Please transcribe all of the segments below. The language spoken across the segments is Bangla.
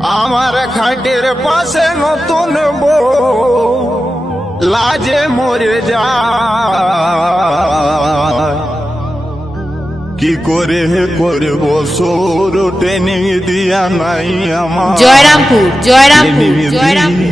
আমার খাটের পাশে নতুন বউ লাজে মরে যা কি করে করব সৌর টেনে দিয়া নাই আমার? জয়রামপুর জয়রামপুর জয়রামপুর।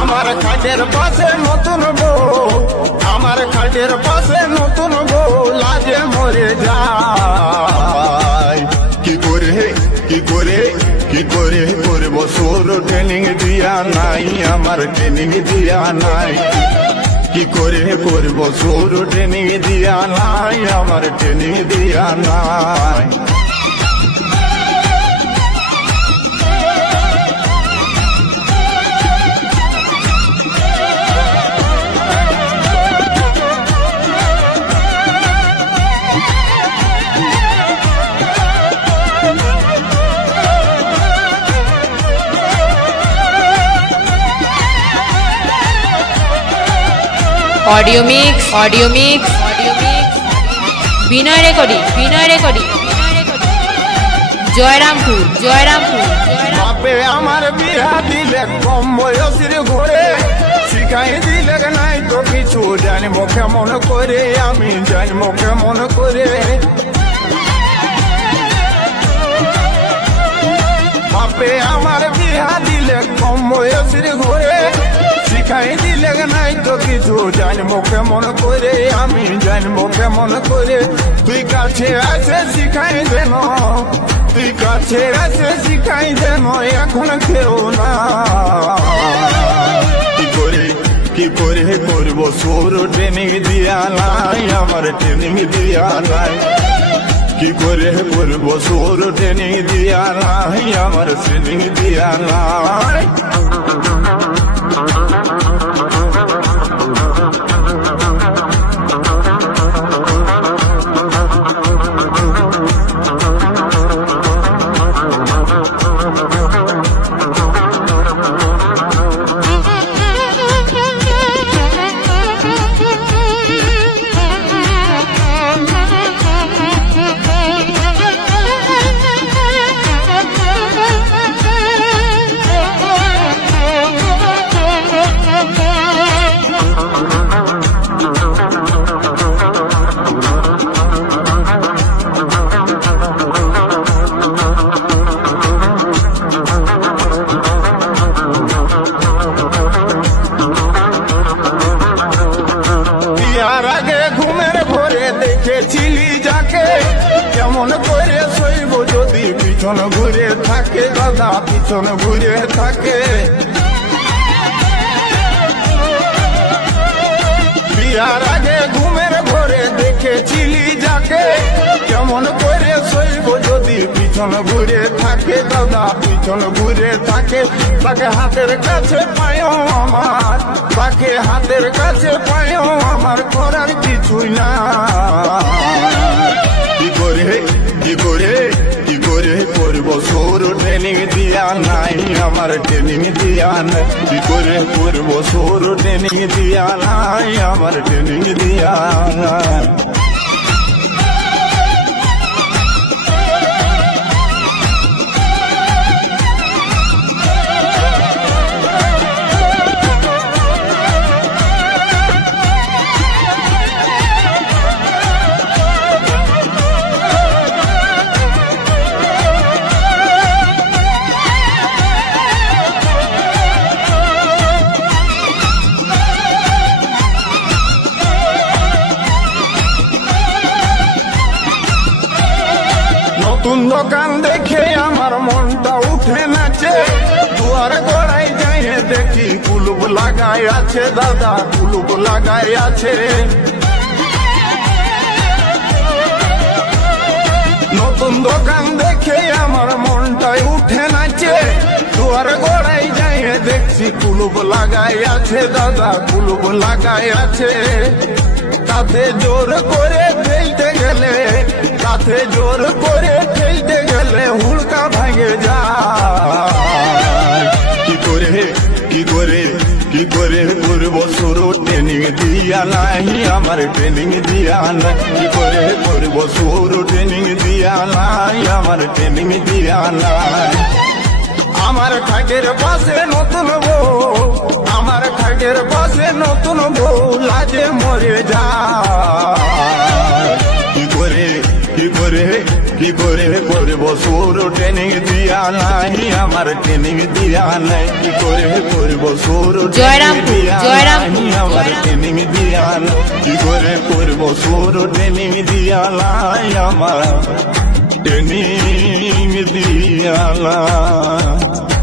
আমার খাটের পাশে নতুন বউ আমার খাটের পাশে দিয়া নাই, আমার ট্রেনিং দিয়া নাই। কি করে করব? সৌর ট্রেনিং দিয়া নাই, আমার ট্রেনিং দিয়া নাই। Audio mix audio mix audio mix Binoy recording Binoy recording Jayrampur Jayrampur আমার বিয়া দিলে কম বয়সের ঘরে। শিখাই দিলে নাই তো কিছু, জানব কেমন করে, আমি জানব কেমন করে। বাপে, আমার বিয়া দিলে কম বয়সের ঘরে। নাই তো কিছু জানব কেমন করে, আমি জানব কেমন করে। তুই কাছে আছে শিখাই দেন, তুই কাছে আছে শিখাই দেন, এখন কেউ না। কি করে কি করে করব? সোর ট্রেনিং দিয়া নাই, আমার ট্রেনিং দিয়া নাই। কি করে করব? সোর ট্রেনিং দিয়া নাই, আমার ট্রেনিং দিয়া নাই। পিছন ঘুরে থাকে দাদা পিছন ঘুরে থাকে। বিয়ার আগে ঘুমের ঘরে দেখেছিলি যাকে। কেমন করে শৈব যদি পিছন ঘুরে থাকে দাদা পিছন ঘুরে থাকে। তাকে হাতের কাছে পায়ও আমার তাকে হাতের কাছে পায়ও আমার করার কিছুই না কি করে কি করে? সৌর ট্রেনিং দিয়া নাই, আমার ট্রেনিং দিয়া নাই। কি করে করব? সৌর ট্রেনিং দিয়া নাই, আমার ট্রেনিং দিয়া নাই। নতুন দোকান দেখে আমার মনটা উঠে নাচে। দুয়ার গড়াই যাই দেখি, কুলুপ লাগাই আছে দাদা, কুলুপ লাগাই আছে। নতুন দোকান দেখে আমার মনটাই উঠে নাচে। দুয়ার গড়াই যাই দেখছি, কুলুপ লাগাই আছে দাদা, কুলুপ লাগাই আছে। তাতে জোর করে ফেলতে গেলে তাতে জোর করে ফেলতে গেলে হুড়কা ভাঙে যায়। কি করে কি করে কি করে করব শুরু? ট্রেনিং দিয়া নাই আমার ট্রেনিং দিয়া নাই। কি করে করব শুরু? ট্রেনিং দিয়া নাই আমার ট্রেনিং দিয়া নাই। আমার খাটের পাশে নতুন বউ আমার খাটের পাশে নতুন বউ লাজে মরে যায়। কি করে করব সুর ট্রেনিং দিয়া নাই? আমার ট্রেনিং দিয়া নাই। কি করে করব সুর জয়রামপুর, জয়রামপুর, আমার। ট্রেনিং দিয়া নাই। কি করে করব সুর ট্রেনিং দিয়া নাই? আমার ট্রেনিং দিয়া নাই।